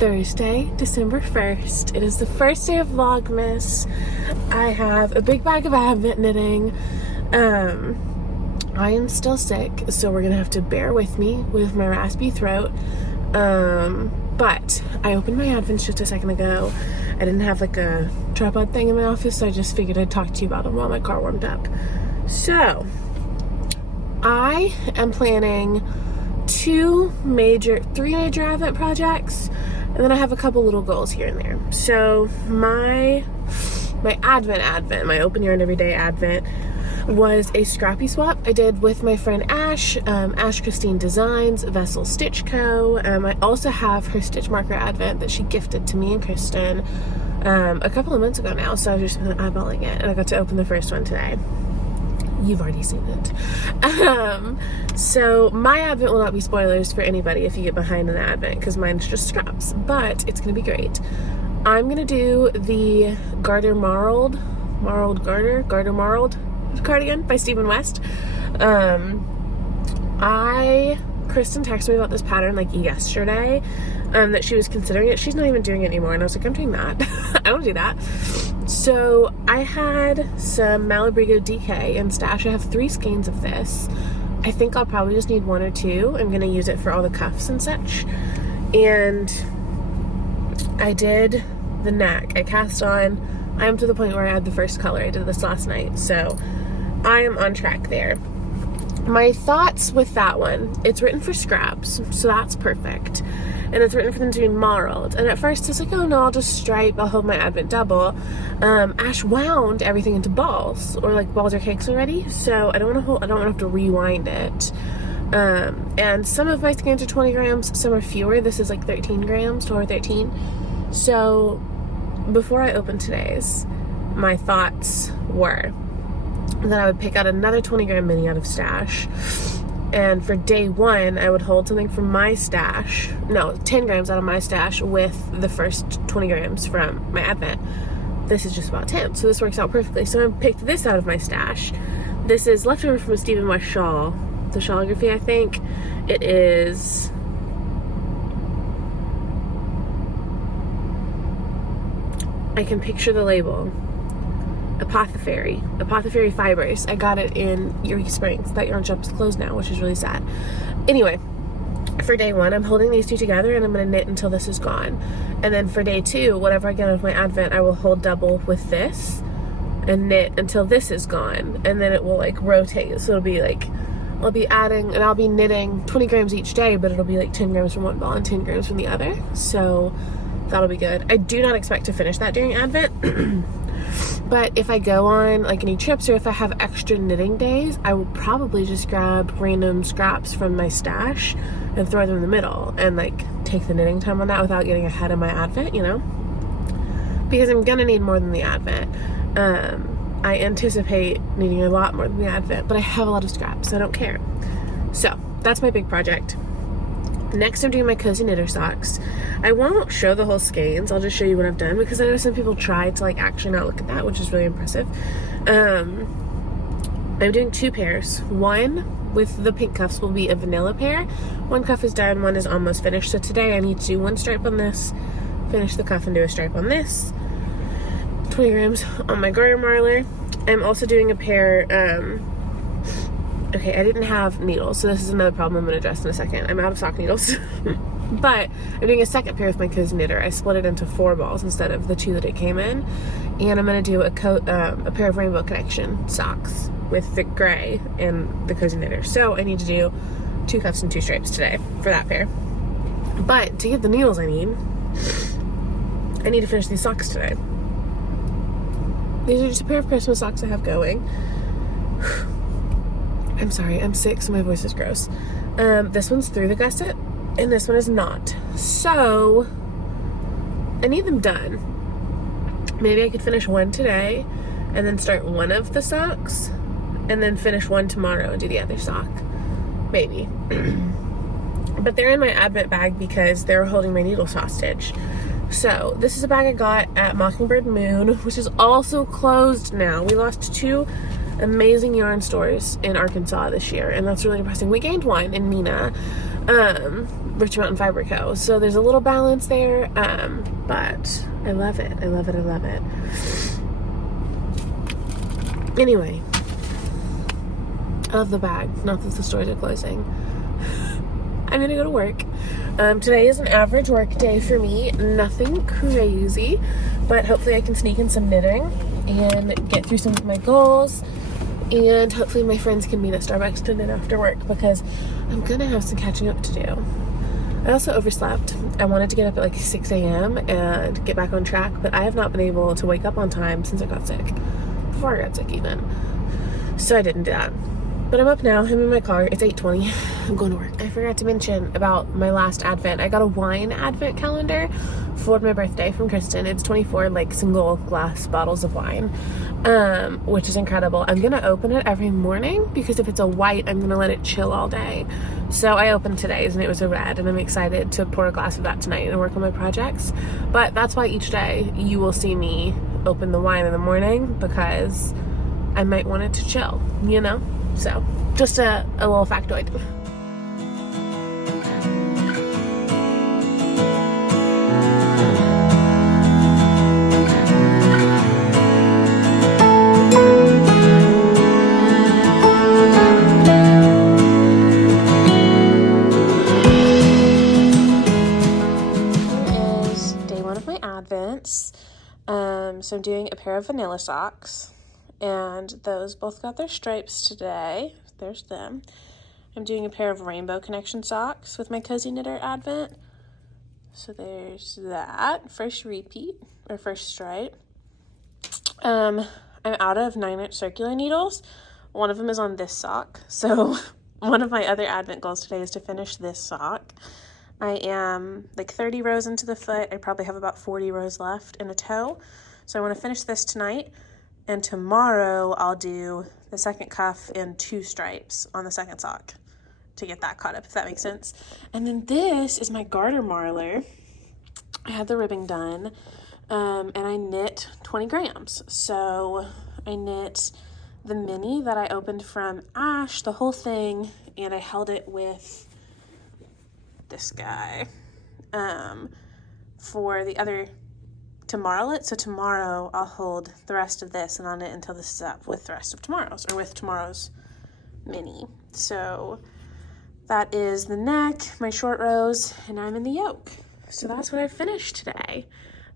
Thursday, December 1st. It is the first day of Vlogmas. I have a big bag of Advent knitting. I am still sick, so we're gonna have to bear with me with my raspy throat. But I opened my Advents just a second ago. I didn't have like a tripod thing in my office, so I just figured I'd talk to you about them while my car warmed up. So, I am planning three major Advent projects, and then I have a couple little goals here and there. So my Advent, my open yarn everyday Advent, was a scrappy swap I did with my friend Ash, Ash Christine Designs, Vessel Stitch Co. I also have her stitch marker Advent that she gifted to me and Kristen a couple of months ago now, so I've just been eyeballing it, and I got to open the first one today. You've already seen it. So my Advent will not be spoilers for anybody if you get behind an Advent, because mine's just scraps, but it's going to be great. I'm going to do the Garter Marled cardigan by Stephen West. Kristen texted me about this pattern like yesterday, that she was considering it. She's not even doing it anymore, and I was like, I'm doing that. I don't do that. So I had some Malabrigo DK in stash. I have 3 skeins of this. I think I'll probably just need 1 or 2. I'm gonna use it for all the cuffs and such. And I did the neck. I cast on. I am to the point where I had the first color. I did this last night, so I am on track there. My thoughts with that one, it's written for scraps, so that's perfect. And it's written for them to be marled. And at first it's like, oh no, I'll just stripe, I'll hold my Advent double. Ash wound everything into balls, or like balls or cakes already, so I don't want to have to rewind it. And some of my skeins are 20 grams, some are fewer. This is like 13 grams, 12 or 13. So before I opened today's, my thoughts were that I would pick out another 20 gram mini out of stash, and for day 1 I would hold something from my stash, 10 grams out of my stash with the first 20 grams from my Advent. This is just about 10, so this works out perfectly. So I picked this out of my stash. This is leftover from a Stephen West shawl, the shawlography, I think. It is, I can picture the label. Apothecary Fibers. I got it in Erie Springs. That yarn shop's closed now, which is really sad. Anyway, for day 1, I'm holding these 2 together, and I'm going to knit until this is gone. And then for day 2, whatever I get out of my Advent, I will hold double with this and knit until this is gone. And then it will like rotate. So it'll be like, I'll be adding, and I'll be knitting 20 grams each day, but it'll be like 10 grams from one ball and 10 grams from the other. So that'll be good. I do not expect to finish that during Advent. But if I go on like any trips, or if I have extra knitting days, I will probably just grab random scraps from my stash and throw them in the middle, and like take the knitting time on that without getting ahead of my Advent, you know? Because I'm gonna need more than the Advent. I anticipate needing a lot more than the Advent, but I have a lot of scraps, so I don't care. So that's my big project. Next, I'm doing my cozy knitter socks. I won't show the whole skeins. I'll just show you what I've done, because I know some people try to like actually not look at that, which is really impressive. I'm doing 2 pairs. One with the pink cuffs will be a vanilla pair. 1 cuff is done, 1 is almost finished. So today I need to do 1 stripe on this, finish the cuff and do a stripe on this. 20 grams on my garter marler. I'm also doing a pair, okay, I didn't have needles, so this is another problem I'm going to address in a second. I'm out of sock needles. But I'm doing a second pair with my cozy knitter. I split it into 4 balls instead of the 2 that it came in. And I'm going to do a pair of Rainbow Connection socks with the gray and the cozy knitter. So I need to do 2 cuffs and 2 stripes today for that pair. But to get the needles I need to finish these socks today. These are just a pair of Christmas socks I have going. I'm sorry, I'm sick, so my voice is gross. This one's through the gusset, and this one is not. So, I need them done. Maybe I could finish 1 today, and then start 1 of the socks, and then finish 1 tomorrow and do the other sock. Maybe. But they're in my Advent bag because they're holding my needles hostage. So, this is a bag I got at Mockingbird Moon, which is also closed now. We lost 2 amazing yarn stores in Arkansas this year, and that's really depressing. We gained 1 in Neenah, Rich Mountain Fiber Co. So there's a little balance there, but I love it. I love it. I love it. Anyway, I love the bag. Not that the stores are closing. I'm gonna go to work. Today is an average work day for me. Nothing crazy, but hopefully I can sneak in some knitting and get through some of my goals. And hopefully my friends can meet at Starbucks to knit after work, because I'm gonna have some catching up to do. I also overslept. I wanted to get up at like 6 a.m. and get back on track, but I have not been able to wake up on time since I got sick. Before I got sick even. So I didn't do that. But I'm up now. I'm in my car. It's 8:20. I'm going to work. I forgot to mention about my last advent. I got a wine advent calendar for my birthday from Kristen. It's 24 like single glass bottles of wine, which is incredible. I'm gonna open it every morning because if it's a white, I'm gonna let it chill all day. So I opened today's and it was a red, and I'm excited to pour a glass of that tonight and work on my projects. But that's why each day you will see me open the wine in the morning, because I might want it to chill, you know? So, just a little factoid. Here is day one of my Advents. So I'm doing a pair of vanilla socks. And those both got their stripes today. There's them. I'm doing a pair of rainbow connection socks with my Cozy Knitter Advent. So there's that. First repeat, or first stripe. I'm out of 9-inch circular needles. One of them is on this sock. So one of my other Advent goals today is to finish this sock. I am like 30 rows into the foot. I probably have about 40 rows left in a toe. So I want to finish this tonight. And tomorrow I'll do the second cuff and 2 stripes on the second sock to get that caught up, if that makes sense. And then this is my garter marler. I had the ribbing done, and I knit 20 grams. So I knit the mini that I opened from Ash, the whole thing, and I held it with this guy for the other to marl it. So tomorrow I'll hold the rest of this and on it until this is up with the rest of tomorrow's, or with tomorrow's mini. So that is the neck, my short rows, and I'm in the yoke. So that's what I finished today.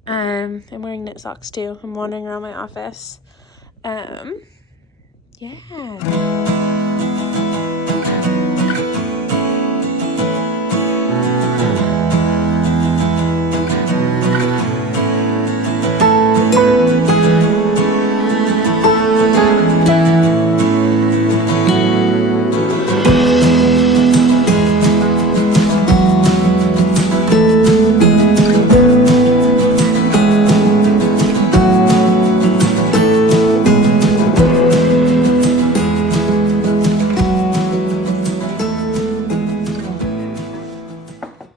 I'm wearing knit socks too. I'm wandering around my office. Yeah.